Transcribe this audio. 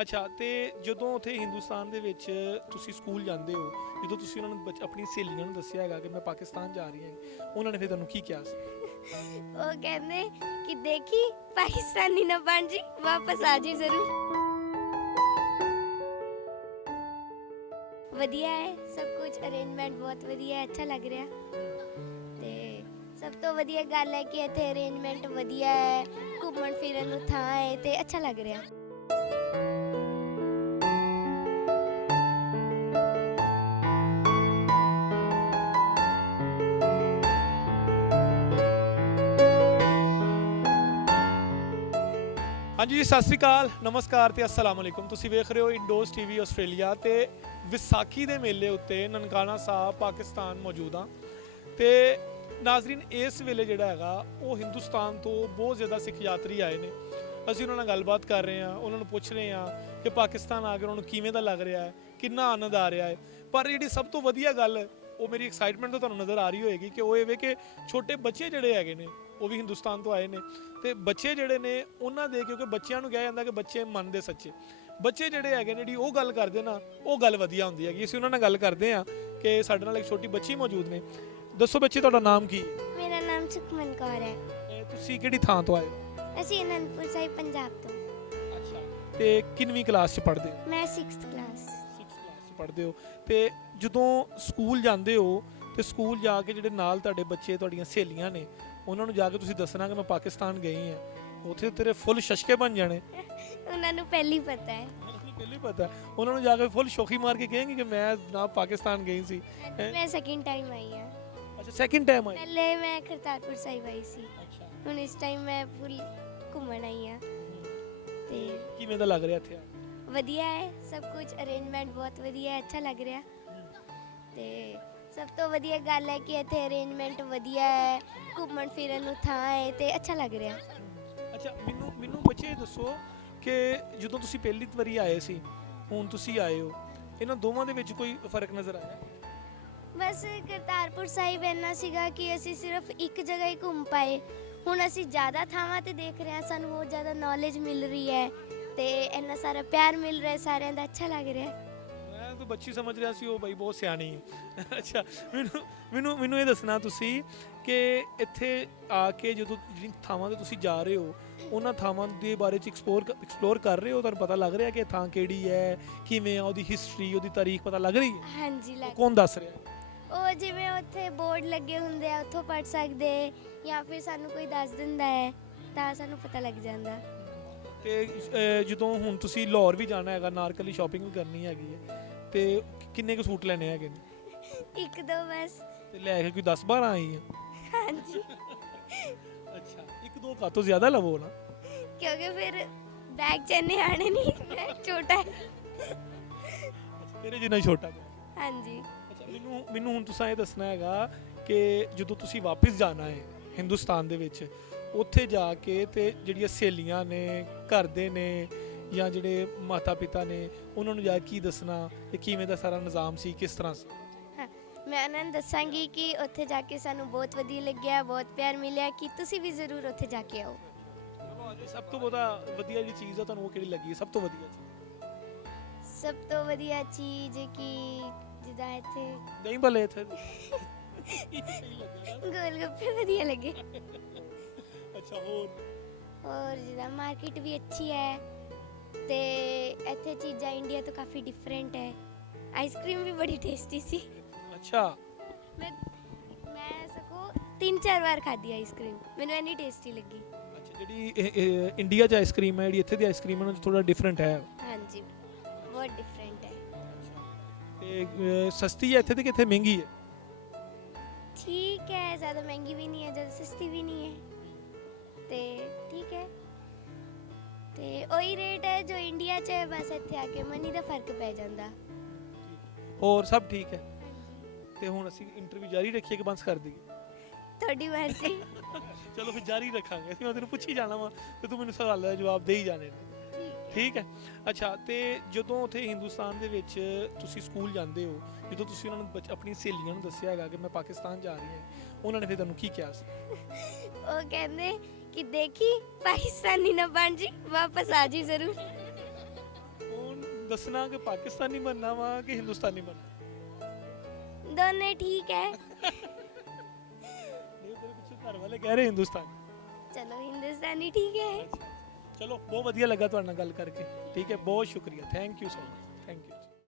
ਅੱਛਾ, ਤੇ ਜਦੋਂ ਉੱਥੇ ਹਿੰਦੁਸਤਾਨ ਦੇ ਵਿੱਚ ਤੁਸੀਂ ਸਕੂਲ ਜਾਂਦੇ ਹੋ, ਜਦੋਂ ਤੁਸੀਂ ਉਹਨਾਂ ਨੂੰ ਆਪਣੀ ਸਹੇਲੀਆਂ ਨੂੰ ਦੱਸਿਆ ਹੈਗਾ ਕਿ ਮੈਂ ਪਾਕਿਸਤਾਨ ਜਾ ਰਹੀ ਹਾਂ, ਉਹਨਾਂ ਨੇ ਫਿਰ ਤੁਹਾਨੂੰ ਕੀ ਕਿਹਾ ਸੀ? ਉਹ ਕਹਿੰਦੇ ਕਿ ਦੇਖੀ ਪਾਕਿਸਤਾਨੀ ਨਾ ਬਣ ਜੀ, ਵਾਪਸ ਆ ਜੀ ਜ਼ਰੂਰ। ਵਧੀਆ ਹੈ ਸਭ ਕੁਝ, ਅਰੇਂਜਮੈਂਟ ਬਹੁਤ ਵਧੀਆ ਹੈ, ਅੱਛਾ ਲੱਗ ਰਿਹਾ। ਤੇ ਸਭ ਤੋਂ ਵਧੀਆ ਗੱਲ ਹੈ ਕਿ ਇੱਥੇ ਅਰੇਂਜਮੈਂਟ ਵਧੀਆ ਹੈ, ਘੁੰਮਣ ਫਿਰਨ ਨੂੰ ਥਾਂ ਹੈ ਤੇ ਅੱਛਾ ਲੱਗ ਰਿਹਾ। ਹਾਂਜੀ ਜੀ, ਸਤਿ ਸ਼੍ਰੀ ਅਕਾਲ, ਨਮਸਕਾਰ ਤੇ ਅਸਲਾਮ ਅਲੈਕੁਮ। ਤੁਸੀਂ ਵੇਖ ਰਹੇ ਹੋ ਇੰਡੋਜ਼ ਟੀਵੀ ਆਸਟ੍ਰੇਲੀਆ ਤੇ ਵਿਸਾਖੀ ਦੇ ਮੇਲੇ ਉੱਤੇ ਨਨਕਾਣਾ ਸਾਹਿਬ ਪਾਕਿਸਤਾਨ ਮੌਜੂਦ ਹਾਂ। ਤੇ ਨਾਜ਼ਰੀਨ, ਇਸ ਵੇਲੇ ਜਿਹੜਾ ਹੈਗਾ ਉਹ ਹਿੰਦੁਸਤਾਨ ਤੋਂ ਬਹੁਤ ਜ਼ਿਆਦਾ ਸਿੱਖ ਯਾਤਰੀ ਆਏ ਨੇ। ਅਸੀਂ ਉਹਨਾਂ ਨਾਲ ਗੱਲਬਾਤ ਕਰ ਰਹੇ ਹਾਂ, ਉਹਨਾਂ ਨੂੰ ਪੁੱਛ ਰਹੇ ਹਾਂ ਕਿ ਪਾਕਿਸਤਾਨ ਆ ਕੇ ਉਹਨਾਂ ਨੂੰ ਕਿਵੇਂ ਦਾ ਲੱਗ ਰਿਹਾ ਹੈ, ਕਿੰਨਾ ਆਨੰਦ ਆ ਰਿਹਾ ਹੈ। ਪਰ ਜਿਹੜੀ ਸਭ ਤੋਂ ਵਧੀਆ ਗੱਲ, ਉਹ ਮੇਰੀ ਐਕਸਾਈਟਮੈਂਟ ਤੋਂ ਤੁਹਾਨੂੰ ਨਜ਼ਰ ਆ ਰਹੀ ਹੋਏਗੀ ਕਿ ਉਹ ਇਹ ਵੇ ਕਿ ਛੋਟੇ ਬੱਚੇ ਜਿਹੜੇ ਹੈਗੇ ਨੇ ਉਹ ਵੀ ਹਿੰਦੁਸਤਾਨ ਤੋਂ ਆਏ ਨੇ। ਤੇ ਬੱਚੇ ਜਿਹੜੇ ਨੇ ਉਹਨਾਂ ਦੇ, ਕਿਉਂਕਿ ਬੱਚਿਆਂ ਨੂੰ ਕਿਹਾ ਜਾਂਦਾ ਕਿ ਬੱਚੇ ਮਨ ਦੇ ਸੱਚੇ, ਬੱਚੇ ਜਿਹੜੇ ਹੈਗੇ ਨੇ ਜਿਹੜੀ ਉਹ ਗੱਲ ਕਰਦੇ ਨਾ, ਉਹ ਗੱਲ ਵਧੀਆ ਹੁੰਦੀ ਹੈਗੀ। ਅਸੀਂ ਉਹਨਾਂ ਨਾਲ ਗੱਲ ਕਰਦੇ ਹਾਂ ਕਿ ਸਾਡੇ ਨਾਲ ਇੱਕ ਛੋਟੀ ਬੱਚੀ ਮੌਜੂਦ ਨੇ। ਦੱਸੋ ਬੱਚੇ, ਤੁਹਾਡਾ ਨਾਮ ਕੀ ਹੈ? ਮੇਰਾ ਨਾਮ ਸੁਖਮਨ ਕੌਰ ਹੈ। ਤੁਸੀਂ ਕਿਹੜੀ ਥਾਂ ਤੋਂ ਆਏ ਹੋ? ਅਸੀਂ ਅਨੰਦਪੁਰ ਸਾਹਿਬ ਪੰਜਾਬ ਤੋਂ। ਅੱਛਾ, ਤੇ ਕਿੰਨਵੀਂ ਕਲਾਸ 'ਚ ਪੜ੍ਹਦੇ ਹੋ? ਮੈਂ 6th ਕਲਾਸ। 6th ਕਲਾਸ 'ਚ ਪੜ੍ਹਦੇ ਹੋ। ਤੇ ਜਦੋਂ ਸਕੂਲ ਜਾਂਦੇ ਹੋ ਤੇ ਸਕੂਲ ਜਾ ਕੇ ਜਿਹੜੇ ਨਾਲ ਤੁਹਾਡੇ ਬੱਚੇ, ਤੁਹਾਡੀਆਂ ਸਹੇਲੀਆਂ ਨੇ, ਉਹਨਾਂ ਨੂੰ ਜਾ ਕੇ ਤੁਸੀਂ ਦੱਸਣਾ ਕਿ ਮੈਂ ਪਾਕਿਸਤਾਨ ਗਈ ਹਾਂ, ਉੱਥੇ ਤੇਰੇ ਫੁੱਲ ਸ਼ਸ਼ਕੇ ਬਣ ਜਾਣੇ। ਉਹਨਾਂ ਨੂੰ ਪਹਿਲੀ ਪਤਾ ਹੈ। ਪਹਿਲੇ ਪਤਾ, ਉਹਨਾਂ ਨੂੰ ਜਾ ਕੇ ਫੁੱਲ ਸ਼ੌਖੀ ਮਾਰ ਕੇ ਕਹੇਂਗੇ ਕਿ ਮੈਂ ਨਾ ਪਾਕਿਸਤਾਨ ਗਈ ਸੀ। ਮੈਂ ਸੈਕਿੰਡ ਟਾਈਮ ਆਈ ਹਾਂ। ਅੱਛਾ, ਸੈਕਿੰਡ ਟਾਈਮ ਆਈ। ਪਹਿਲੇ ਮੈਂ ਕਰਤਾਰਪੁਰ ਸਾਹਿਬ ਆਈ ਸੀ, ਅੱਛਾ, ਹੁਣ ਇਸ ਟਾਈਮ ਮੈਂ ਫੁੱਲ ਘੁੰਮਣ ਆਈ ਹਾਂ। ਤੇ ਕਿਵੇਂ ਦਾ ਲੱਗ ਰਿਹਾ ਇੱਥੇ ਆ? ਵਧੀਆ ਹੈ ਸਭ ਕੁਝ, ਅਰੇਂਜਮੈਂਟ ਬਹੁਤ ਵਧੀਆ ਹੈ, ਅੱਛਾ ਲੱਗ ਰਿਹਾ। ਤੇ ਸਭ ਤੋਂ ਵਧੀਆ ਗੱਲ ਹੈ ਕਿ ਇੱਥੇ ਅਰੇਂਜਮੈਂਟ ਵਧੀਆ ਹੈ, ਘੁੰਮਣ ਫਿਰਨ ਨੂੰ ਥਾਂ ਹੈ ਤੇ ਅੱਛਾ ਲੱਗ ਰਿਹਾ। ਅੱਛਾ, ਮੈਨੂੰ ਬੱਚੇ ਇਹ ਦੱਸੋ ਕਿ ਜਦੋਂ ਤੁਸੀਂ ਪਹਿਲੀ ਵਾਰੀ ਆਏ ਸੀ, ਹੁਣ ਤੁਸੀਂ ਆਏ ਹੋ, ਇਹਨਾਂ ਦੋਵਾਂ ਦੇ ਵਿੱਚ ਕੋਈ ਫਰਕ ਨਜ਼ਰ ਆਇਆ? ਬਸ ਕਰਤਾਰਪੁਰ ਸਾਹਿਬ ਇੰਨਾ ਸੀਗਾ ਕਿ ਅਸੀਂ ਸਿਰਫ ਇੱਕ ਜਗ੍ਹਾ ਹੀ ਘੁੰਮ ਪਾਏ। ਹੁਣ ਅਸੀਂ ਜ਼ਿਆਦਾ ਥਾਵਾਂ ਤੇ ਦੇਖ ਰਹੇ ਹਾਂ, ਸਾਨੂੰ ਬਹੁਤ ਜ਼ਿਆਦਾ ਨੌਲੇਜ ਮਿਲ ਰਹੀ ਹੈ ਤੇ ਇੰਨਾ ਸਾਰਾ ਪਿਆਰ ਮਿਲ ਰਿਹਾ ਸਾਰਿਆਂ ਦਾ, ਅੱਛਾ ਲੱਗ ਰਿਹਾ। ਮੈਂ ਤਾਂ ਬੱਚੀ ਸਮਝ ਰਿਹਾ ਸੀ, ਉਹ ਬਾਈ ਬਹੁਤ ਸਿਆਣੀ ਹੈ। ਅੱਛਾ, ਮੈਨੂੰ ਇਹ ਦੱਸਣਾ ਤੁਸੀਂ ਕਿ ਇੱਥੇ ਆ ਕੇ ਜਦੋਂ ਜਿਹੜੀ ਥਾਵਾਂ 'ਤੇ ਤੁਸੀਂ ਜਾ ਰਹੇ ਹੋ, ਉਹਨਾਂ ਥਾਵਾਂ ਦੇ ਬਾਰੇ 'ਚ ਐਕਸਪਲੋਰ ਕਰ ਰਹੇ ਹੋ? ਤੁਹਾਨੂੰ ਪਤਾ ਲੱਗ ਰਿਹਾ ਕਿ ਥਾਂ ਕਿਹੜੀ ਹੈ, ਕਿਵੇਂ ਆ, ਉਹਦੀ ਹਿਸਟਰੀ, ਉਹਦੀ ਤਾਰੀਖ ਪਤਾ ਲੱਗ ਰਹੀ ਹੈ? ਹਾਂਜੀ ਲੱਗ। ਕੌਣ ਦੱਸ ਰਿਹਾ? ਉਹ ਜਿਵੇਂ ਉੱਥੇ ਬੋਰਡ ਲੱਗੇ ਹੁੰਦੇ ਆ, ਉੱਥੋਂ ਪੜ੍ਹ ਸਕਦੇ, ਜਾਂ ਫਿਰ ਸਾਨੂੰ ਕੋਈ ਦੱਸ ਦਿੰਦਾ ਹੈ ਤਾਂ ਸਾਨੂੰ ਪਤਾ ਲੱਗ ਜਾਂਦਾ। ਤੇ ਜਦੋਂ ਹੁਣ ਤੁਸੀਂ ਲਾਹੌਰ ਵੀ ਜਾਣਾ ਹੈਗਾ, ਨਾਰਕਲੀ ਸ਼ਾਪਿੰਗ ਵੀ ਕਰਨੀ ਹੈਗੀ ਹੈ, ਤੇ ਕਿੰਨੇ ਕੁ ਸੂਟ ਲੈਣੇ ਹੈਗੇ ਨੇ? ਇੱਕ ਦੋ ਬਸ। ਤੇ ਲੈ ਕੇ ਕੋਈ 10-12 ਆਈ ਆ? ਹਾਂਜੀ। ਅੱਛਾ, ਇੱਕ ਦੋ ਕਾਤੋਂ ਜ਼ਿਆਦਾ ਲਵੋ ਨਾ, ਕਿਉਂਕਿ ਫਿਰ ਬੈਗ 'ਚ ਇੰਨੇ ਆਣੇ ਨਹੀਂ, ਬੈਗ ਛੋਟਾ ਹੈ। ਤੇਰੇ ਜਿੰਨਾ ਹੀ ਛੋਟਾ ਹੈ। ਹਾਂਜੀ। ਅੱਛਾ, ਮੈਨੂੰ ਹੁਣ ਤੁਸੀਂ ਇਹ ਦੱਸਣਾ ਹੈਗਾ ਕਿ ਜਦੋਂ ਤੁਸੀਂ ਵਾਪਸ ਜਾਣਾ ਹੈ ਹਿੰਦੁਸਤਾਨ ਦੇ ਵਿੱਚ, ਉੱਥੇ ਜਾ ਕੇ ਤੇ ਜਿਹੜੀਆਂ ਸਹੇਲੀਆਂ ਨੇ, ਘਰ ਦੇ ਨੇ, ਜਾਂ ਜਿਹੜੇ ਮਾਤਾ ਪਿਤਾ ਨੇ, ਉਹਨਾਂ ਨੂੰ ਜਾ ਕੇ ਕੀ ਦੱਸਣਾ ਤੇ ਕਿਵੇਂ ਦਾ ਸਾਰਾ ਨਿਜ਼ਾਮ ਸੀ, ਕਿਸ ਤਰ੍ਹਾਂ ਸੀ? ਹਾਂ, ਮੈਂ ਉਹਨਾਂ ਨੂੰ ਦੱਸਾਂਗੀ ਕਿ ਉੱਥੇ ਜਾ ਕੇ ਸਾਨੂੰ ਬਹੁਤ ਵਧੀਆ ਲੱਗਿਆ, ਬਹੁਤ ਪਿਆਰ ਮਿਲਿਆ, ਕਿ ਤੁਸੀਂ ਵੀ ਜ਼ਰੂਰ ਉੱਥੇ ਜਾ ਕੇ ਆਓ। ਸਭ ਤੋਂ ਵਧੀਆ ਜਿਹੜੀ ਚੀਜ਼ ਆ ਤੁਹਾਨੂੰ ਉਹ ਕਿਹੜੀ ਲੱਗੀ? ਸਭ ਤੋਂ ਵਧੀਆ ਚੀਜ਼? ਸਭ ਤੋਂ ਵਧੀਆ ਚੀਜ਼ ਕਿ ਜਿੱਦਾਂ ਇੱਥੇ ਨਹੀਂ ਭਲੇ ਇੱਥੇ ਗੋਲ ਗੱਪੇ ਵਧੀਆ ਲੱਗੇ। ਅੱਛਾ, ਹੋਰ? ਔਰ ਜਿੱਦਾਂ ਮਾਰਕੀਟ ਵੀ ਅੱਛੀ ਹੈ ਤੇ ਇੱਥੇ ਚੀਜ਼ਾਂ ਇੰਡੀਆ ਤੋਂ ਕਾਫੀ ਡਿਫਰੈਂਟ ਹੈ। ਆਈਸਕ੍ਰੀਮ ਵੀ ਬੜੀ ਟੇਸਟੀ ਸੀ। ਅੱਛਾ, ਮੈਂ ਸਗੋਂ 3-4 ਵਾਰ ਖਾਧੀ ਆਈਸਕ੍ਰੀਮ, ਮੈਨੂੰ ਇੰਨੀ ਟੇਸਟੀ ਲੱਗੀ। ਅੱਛਾ, ਜਿਹੜੀ ਇੰਡੀਆ 'ਚ ਆਈਸਕ੍ਰੀਮ ਹੈ, ਜਿਹੜੀ ਇੱਥੇ ਦੀ ਆਈਸਕ੍ਰੀਮ ਹੈ, ਉਹਨਾਂ 'ਚ ਥੋੜਾ ਡਿਫਰੈਂਟ ਹੈ? ਹਾਂਜੀ, ਬਹੁਤ ਡਿਫਰੈਂਟ ਹੈ। ਤੇ ਸਸਤੀ ਹੈ ਇੱਥੇ ਤੇ ਕਿੱਥੇ ਮਹਿੰਗੀ ਹੈ? ਠੀਕ ਹੈ, ज़्यादा महंगी भी नहीं है, ज़्यादा सस्ती भी नहीं है, ਤੇ ਠੀਕ ਹੈ। ਤੇ ਉਹੀ ਰੇਟ ਹੈ ਜੋ ਇੰਡੀਆ 'ਚ ਹੈ, ਬਸ ਇੱਥੇ ਆ ਕੇ ਮਨੀ ਦਾ ਫਰਕ ਪੈ ਜਾਂਦਾ। ਹੋਰ ਸਭ ਠੀਕ ਹੈ? ਤੇ ਹੁਣ ਅਸੀਂ ਇੰਟਰਵਿਊ ਜਾਰੀ ਰੱਖੀਏ ਕਿ ਬੰਦ ਕਰ ਦਈਏ? ਤੁਹਾਡੀ ਮਰਜ਼ੀ। ਚਲੋ ਫਿਰ ਜਾਰੀ ਰੱਖਾਂਗੇ, ਅਸੀਂ ਮੈਂ ਤੈਨੂੰ ਪੁੱਛੀ ਜਾਣਾ ਵਾ ਤੇ ਤੂੰ ਮੈਨੂੰ ਸਵਾਲ ਦਾ ਜਵਾਬ ਦੇ ਹੀ ਜਾਣੇ ਨੇ। ਠੀਕ ਹੈ। ਅੱਛਾ, ਤੇ ਜਦੋਂ ਉੱਥੇ ਹਿੰਦੁਸਤਾਨ ਦੇ ਵਿੱਚ ਤੁਸੀਂ ਸਕੂਲ ਜਾਂਦੇ ਹੋ, ਜਦੋਂ ਤੁਸੀਂ ਉਹਨਾਂ ਨੂੰ ਆਪਣੀ ਸਹੇਲੀਆਂ ਨੂੰ ਦੱਸਿਆ ਹੈਗਾ ਕਿ ਮੈਂ ਪਾਕਿਸਤਾਨ ਜਾ ਰਹੀ ਹਾਂ, ਉਹਨਾਂ ਨੇ ਫਿਰ ਤੁਹਾਨੂੰ ਕੀ ਕਿਹਾ ਸੀ? ਉਹ ਕਹਿੰਦੇ ਕਿ ਦੇਖੀ ਪਾਕਿਸਤਾਨੀ ਨਾ ਬਣ ਜੀ, ਵਾਪਸ ਆ ਜੀ ਜ਼ਰੂਰ। ਦੱਸਣਾ ਕਿ ਪਾਕਿਸਤਾਨੀ ਬਣਨਾ ਵਾ ਕਿ ਹਿੰਦੁਸਤਾਨੀ ਬਣਨਾ? ਦੋਨੇ ਠੀਕ ਹੈ। ਨਹੀਂ, ਤੇਰੇ ਪਿੱਛੇ ਘਰ ਵਾਲੇ ਕਹਿ ਰਹੇ ਹਿੰਦੁਸਤਾਨੀ। ਚਲੋ ਹਿੰਦੁਸਤਾਨੀ ਠੀਕ ਹੈ। ਚਲੋ ਬਹੁਤ ਵਧੀਆ ਲੱਗਾ ਤੁਹਾਡੇ ਨਾਲ ਗੱਲ ਕਰਕੇ। ਠੀਕ ਹੈ, ਬਹੁਤ ਸ਼ੁਕਰੀਆ, thank you so much, thank you.